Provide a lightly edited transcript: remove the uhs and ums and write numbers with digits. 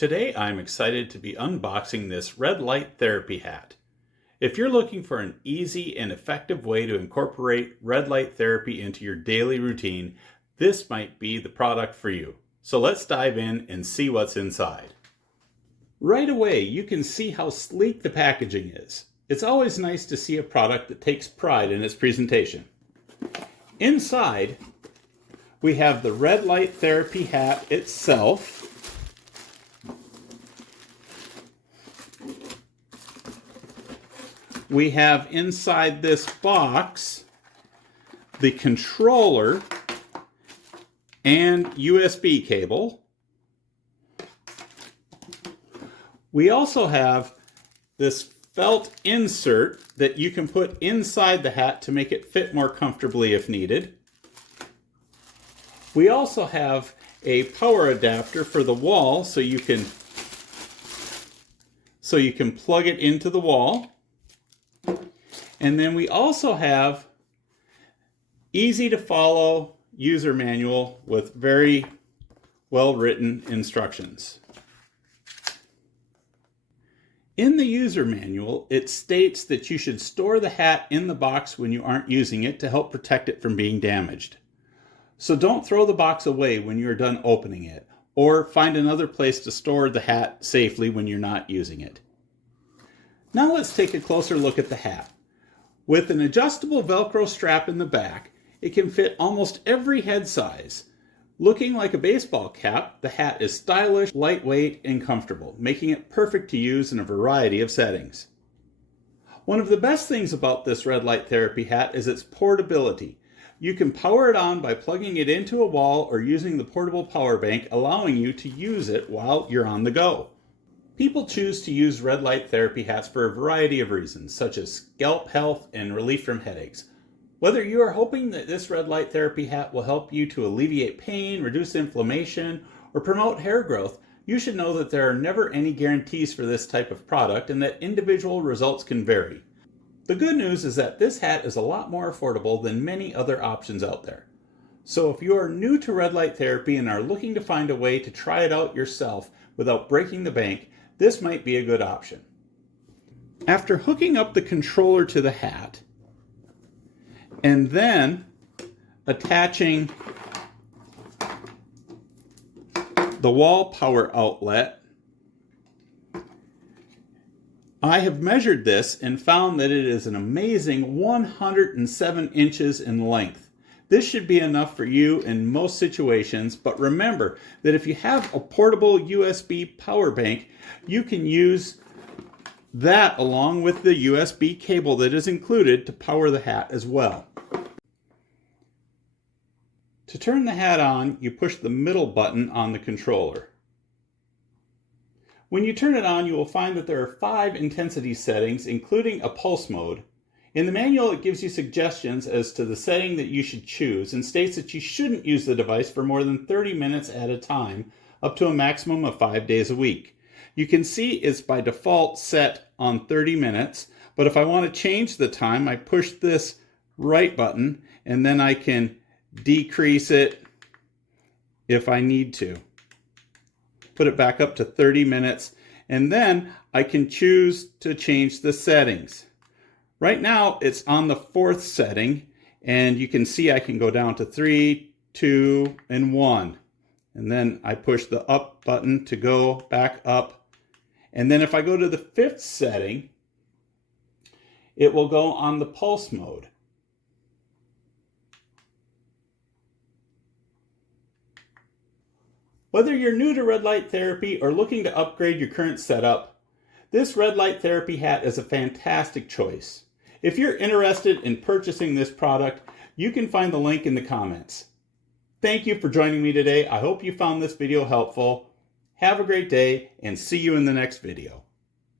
Today I'm excited to be unboxing this red light therapy hat. If you're looking for an easy and effective way to incorporate red light therapy into your daily routine, this might be the product for you. So let's dive in and see what's inside. Right away, you can see how sleek the packaging is. It's always nice to see a product that takes pride in its presentation. Inside, we have the red light therapy hat itself. We have inside this box the controller and USB cable. We also have this felt insert that you can put inside the hat to make it fit more comfortably if needed. We also have a power adapter for the wall so you can plug it into the wall. And then we also have easy to follow user manual with very well written instructions. In the user manual, it states that you should store the hat in the box when you aren't using it to help protect it from being damaged. So don't throw the box away when you're done opening it, or find another place to store the hat safely when you're not using it. Now let's take a closer look at the hat. With an adjustable Velcro strap in the back, it can fit almost every head size. Looking like a baseball cap, the hat is stylish, lightweight, and comfortable, making it perfect to use in a variety of settings. One of the best things about this red light therapy hat is its portability. You can power it on by plugging it into a wall or using the portable power bank, allowing you to use it while you're on the go. People choose to use red light therapy hats for a variety of reasons, such as scalp health and relief from headaches. Whether you are hoping that this red light therapy hat will help you to alleviate pain, reduce inflammation, or promote hair growth, you should know that there are never any guarantees for this type of product and that individual results can vary. The good news is that this hat is a lot more affordable than many other options out there. So if you are new to red light therapy and are looking to find a way to try it out yourself without breaking the bank, this might be a good option. After hooking up the controller to the hat and then attaching the wall power outlet, I have measured this and found that it is an amazing 107 inches in length. This should be enough for you in most situations, but remember that if you have a portable USB power bank, you can use that along with the USB cable that is included to power the hat as well. To turn the hat on, you push the middle button on the controller. When you turn it on, you will find that there are 5 intensity settings, including a pulse mode. In the manual, it gives you suggestions as to the setting that you should choose and states that you shouldn't use the device for more than 30 minutes at a time, up to a maximum of 5 days a week. You can see it's by default set on 30 minutes, but if I want to change the time, I push this right button and then I can decrease it if I need to. Put it back up to 30 minutes, and then I can choose to change the settings. Right now, it's on the 4th setting, and you can see I can go down to 3, 2, and 1. And then I push the up button to go back up. And then if I go to the 5th setting, it will go on the pulse mode. Whether you're new to red light therapy or looking to upgrade your current setup, this red light therapy hat is a fantastic choice. If you're interested in purchasing this product, you can find the link in the comments. Thank you for joining me today. I hope you found this video helpful. Have a great day and see you in the next video.